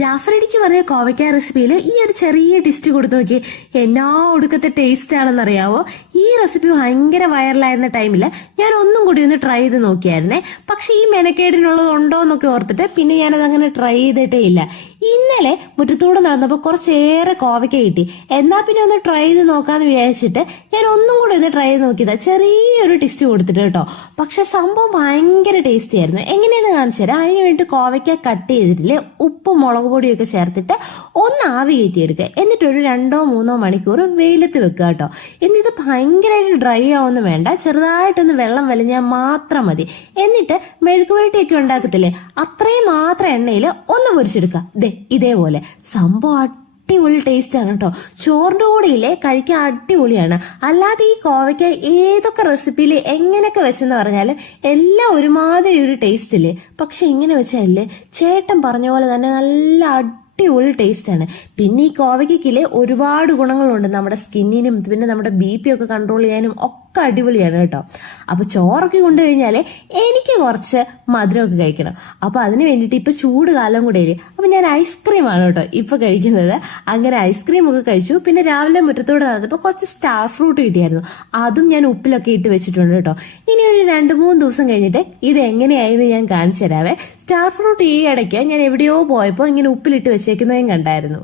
ജാഫറടിക്ക് പറഞ്ഞ കോവയ്ക്ക റെസിപ്പിയിൽ ഈ ഒരു ചെറിയ ടിസ്റ്റ് കൊടുത്തു നോക്കി എന്നാ ഒടുക്കത്തെ ടേസ്റ്റ് ആണെന്നറിയാവോ. ഈ റെസിപ്പി ഭയങ്കര വൈറലായിരുന്ന ടൈമിൽ ഞാൻ ഒന്നും കൂടി ഒന്ന് ട്രൈ ചെയ്ത് നോക്കിയായിരുന്നേ. പക്ഷെ ഈ മെനക്കേടിനുള്ളത് ഉണ്ടോ എന്നൊക്കെ ഓർത്തിട്ട് പിന്നെ ഞാനത് അങ്ങനെ ട്രൈ ചെയ്തിട്ടേ ഇല്ല. ഇന്നലെ മുറ്റത്തൂടെ നടന്നപ്പോൾ കുറച്ചേറെ കോവയ്ക്ക കിട്ടി. എന്നാ പിന്നെ ഒന്ന് ട്രൈ ചെയ്ത് നോക്കാന്ന് വിചാരിച്ചിട്ട് ഞാൻ ഒന്നും കൂടി ഒന്ന് ട്രൈ ചെയ്ത് നോക്കിയതാ, ചെറിയൊരു ടിസ്റ്റ് കൊടുത്തിട്ട് കേട്ടോ. പക്ഷെ സംഭവം ഭയങ്കര ടേസ്റ്റി ആയിരുന്നു. എങ്ങനെയെന്ന് കാണിച്ചു തരാം. അതിന് വേണ്ടി കോവയ്ക്ക കട്ട് ചെയ്തിട്ടില്ലേ, ഉപ്പും മുളക് പൊടിയൊക്കെ ചേർത്തിട്ട് ഒന്ന് ആവി കയറ്റിയെടുക്കുക. എന്നിട്ട് ഒരു 2-3 മണിക്കൂർ വെയിലത്ത് വെക്കുക കേട്ടോ. എന്നിട്ട് ഭയങ്കരമായിട്ട് ഡ്രൈ ആവൊന്നും വേണ്ട, ചെറുതായിട്ടൊന്ന് വെള്ളം വലിഞ്ഞാൽ മാത്രം മതി. എന്നിട്ട് മെഴുക്കുപുരട്ടിയൊക്കെ ഉണ്ടാക്കത്തില്ലേ, അത്രയും മാത്രം എണ്ണയിൽ ഒന്ന് പൊരിച്ചെടുക്കുക. ഇതേപോലെ സംഭവം അടിപൊളി ടേസ്റ്റ് ആണ് കേട്ടോ. ചോറിന്റെ കൂടെ ഇല്ലേ കഴിക്കാൻ അടിപൊളിയാണ്. അല്ലാതെ ഈ കോവയ്ക്ക ഏതൊക്കെ റെസിപ്പിയിൽ എങ്ങനെയൊക്കെ വെച്ചെന്ന് പറഞ്ഞാലും എല്ലാം ഒരുമാതിരി ഒരു ടേസ്റ്റ് ഇല്ലേ. പക്ഷെ ഇങ്ങനെ വെച്ചാലേ ചേട്ടൻ പറഞ്ഞ പോലെ തന്നെ നല്ല അടിപൊളി ടേസ്റ്റ് ആണ്. പിന്നെ ഈ കോവയ്ക്കില്ലേ ഒരുപാട് ഗുണങ്ങളുണ്ട് നമ്മുടെ സ്കിന്നിനും, പിന്നെ നമ്മുടെ BP ഒക്കെ കൺട്രോൾ ചെയ്യാനും ഒക്കെ അടിപൊളിയാണ് കേട്ടോ. അപ്പൊ ചോറൊക്കെ കൊണ്ടുകഴിഞ്ഞാല് എനിക്ക് കുറച്ച് മധുരമൊക്കെ കഴിക്കണം. അപ്പൊ അതിന് വേണ്ടിയിട്ട് ഇപ്പൊ ചൂട് കാലം കൂടെ ഇല്ലേ, അപ്പൊ ഞാൻ ഐസ്ക്രീമാണ് കേട്ടോ ഇപ്പൊ കഴിക്കുന്നത്. അങ്ങനെ ഐസ്ക്രീം ഒക്കെ കഴിച്ചു. പിന്നെ രാവിലെ മുറ്റത്തോടെ നടന്നപ്പോ കുറച്ച് സ്റ്റാർ ഫ്രൂട്ട് കിട്ടിയായിരുന്നു. അതും ഞാൻ ഉപ്പിലൊക്കെ ഇട്ട് വെച്ചിട്ടുണ്ട് കേട്ടോ. ഇനി ഒരു 2-3 ദിവസം കഴിഞ്ഞിട്ട് ഇത് എങ്ങനെയായെന്ന് ഞാൻ കാണിച്ചു തരാവേ. സ്റ്റാർ ഫ്രൂട്ട് ഈ ഇടയ്ക്ക് ഞാൻ എവിടെയോ പോയപ്പോ ഇങ്ങനെ ഉപ്പിലിട്ട് വെച്ചേക്കുന്നതും കണ്ടായിരുന്നു.